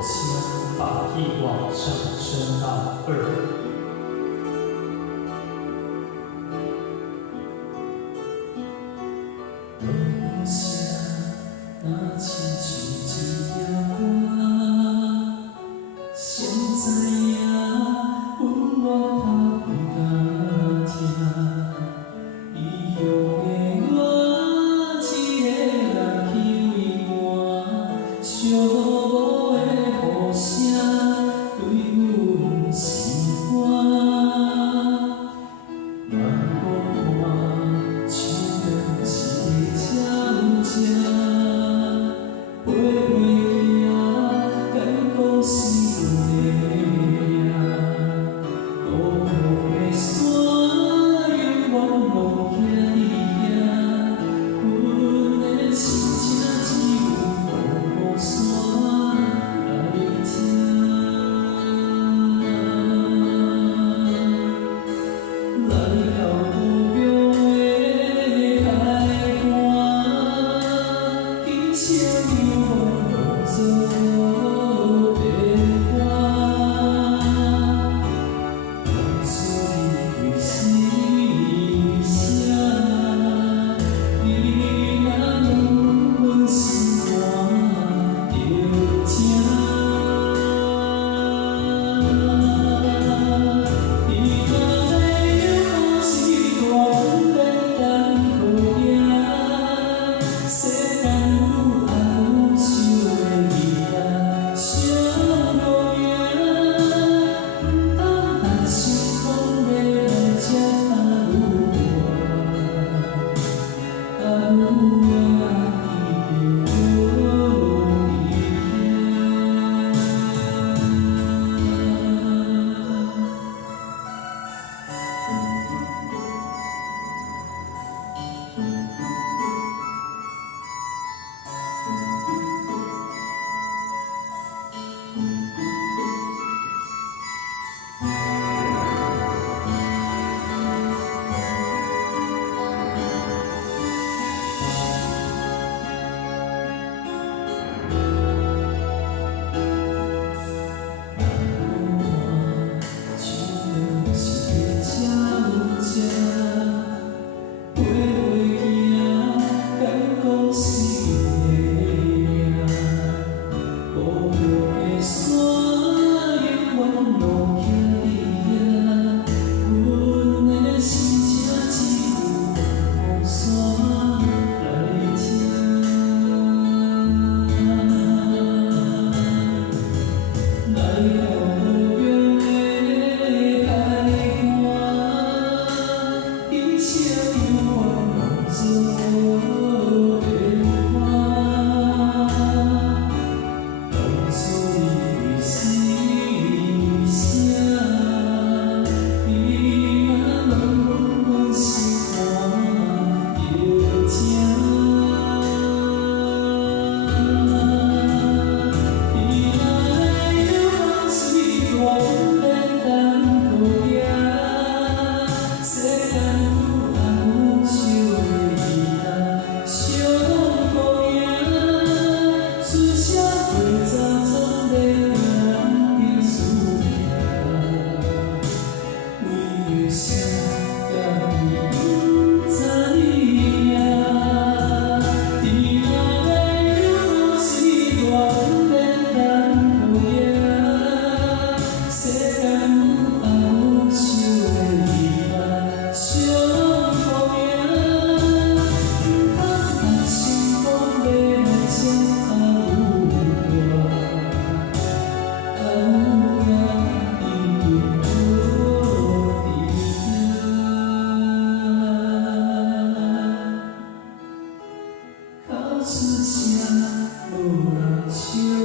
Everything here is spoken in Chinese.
先把力往上升到2。落下那轻轻一条歌，谁知影温暖他会甲听？异乡的我，一个人去为寒，寂寞的雨声对阮心寒。难过看手边一个鸟只，飞飞去啊，敢讲是阮的命。故乡的山永远拢徛伫遐，阮的心声只有雨伞来听。来到故乡的海岸，一切永远拢做变化。当初你为谁为啥？你若问阮心肝着疼。此声无人声。